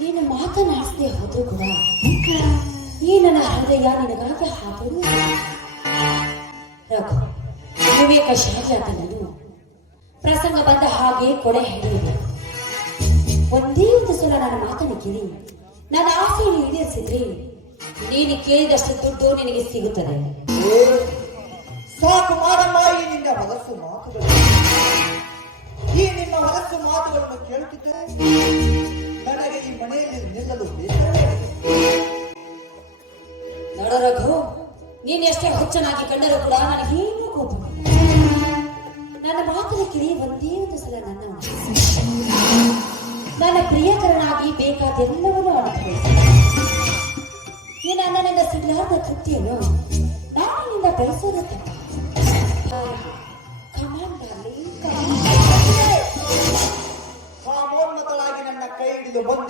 ನೀನು ಮಾತನಾಡಿಸದೆ ಹೋದ್ರು ಕೂಡ ಈ ನನ್ನ ಹೃದಯ ನಿನಗಾಗಿ ಹಾಕಲು ರಘು, ವಿವೇಕ ಶಾಖಾತ ನೀನು ಪ್ರಸಂಗ ಬಂದ ಹಾಗೆ ಕೊಡೆ ಹೇಳಿದೆ. ಒಂದೇ ಒಂದು ಸಲ ನನ್ನ ಮಾತನ್ನು ಕೇಳಿ ನನ್ನ ಆಸೆಯನ್ನು ಈಡೇರಿಸಿದ್ರೆ ನೀನು ಕೇಳಿದಷ್ಟು ದುಡ್ಡು ನಿನಗೆ ಸಿಗುತ್ತದೆ. ಸಾಕು ಮಾಡಮ್ಮ ಈ ನಿನ್ನ ಹೊಲಸು ಮಾತುಗಳು. ಈ ನಿನ್ನ ಹೊಲಸು ಮಾತುಗಳನ್ನು ಕೇಳುತ್ತಿದ್ದರೆ ನನಗೆ ಈ ಮನೆಯಲ್ಲಿ ನಿಲ್ಲಲು ನೋಡ ರಘು, ನೀನು ಎಷ್ಟೇ ಹುಚ್ಚನಾಗಿ ಕಂಡರೂ ಕೂಡ ನನಗೇನು ಕೋಪವಿಲ್ಲ. ನನ್ನ ಮಾತನ್ನು ಕೇಳಿ ಒಂದೇ ಒಂದು ಸಲ ನನ್ನ ಪ್ರಿಯಕರನಾಗಿ ಬೇಕಾದೆಲ್ಲವನ್ನೂ ಅನುಭವಿಸಿ ಈ ನನ್ನಿಂದ ಸಿಗಲಾರದ ತೃಪ್ತಿಯನ್ನು ನಾನು ನಿನ್ನಿಂದ ಬಯಸೋದು ತಪ್ಪ. ಕಾಮೋನ್ಮತಳಾಗಿ ನನ್ನ ಕೈ ಹಿಡಿದು ಬಂದೆ.